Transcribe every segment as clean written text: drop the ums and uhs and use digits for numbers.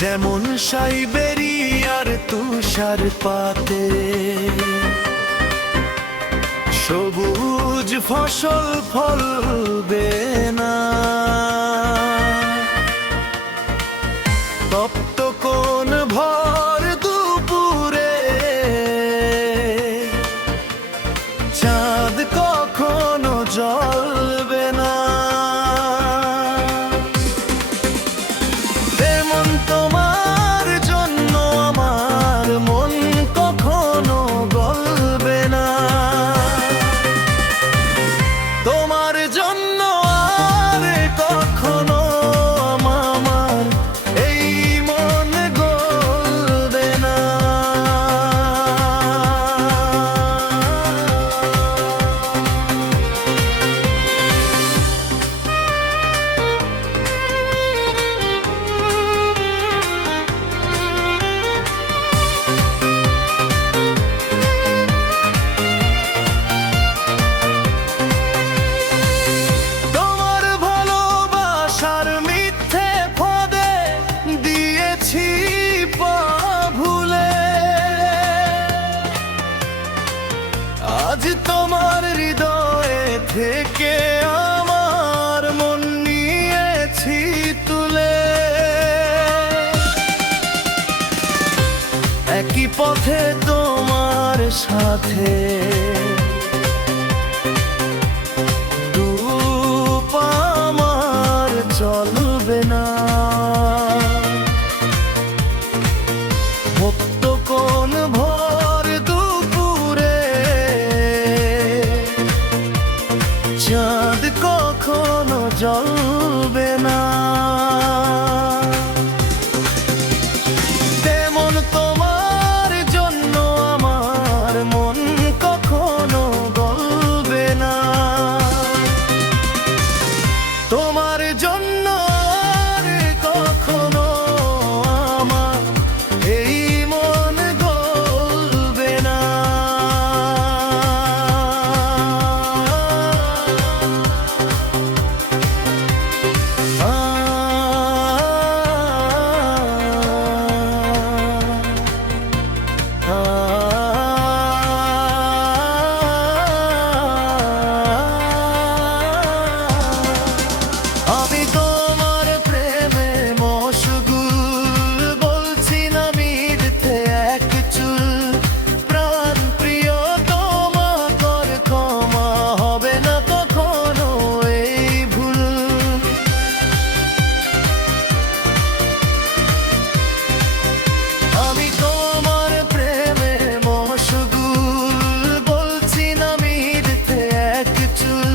যেমন সাইবেরিয়ার তুষার পাতে সবুজ ফসল ফলবে না, তপ্ত কোন ভর দুপুরে চাঁদ কখনো জ্বলবে না। তেমন তোমার জন্য আমার মন কখনো গলবে না, তোমার জন্য আর কখনো আমার এই মন গলবে না। আজ তোমার হৃদয়ে থেকে আমার মন নিয়েছি তুলে, একই পথে তোমার সাথে ডুব আমার চলবে না। ভক্ত কোন ভোর দুপুরে চাঁদ কখনো জ্বলবে না, তেমন তোমার জন্য আমার মন কখনো গলবে না, তোমার জন্য আর কখনো আমার এই মন গলবে না। আমি তোমার প্রেমে মশগুল, বলছি না মিথ্যে এক চুল। প্রাণ প্রিয় তোমার ক্ষমা হবে না কখনো এই ভুল। আমি তোমার প্রেমে মশগুল, বলছি না মিথ্যে এক চুল।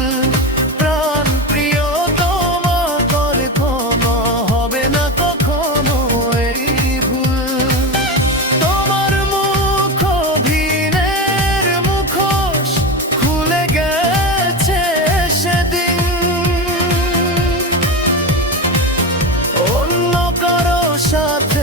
প্রাণ প্রিয় তোমার ক্ষমা হবে না কখনো এই ভুল। তোমার মুখ অভিনয়ের মুখোশ খুলে গেছে সেদিন, অন্য কারো সাথে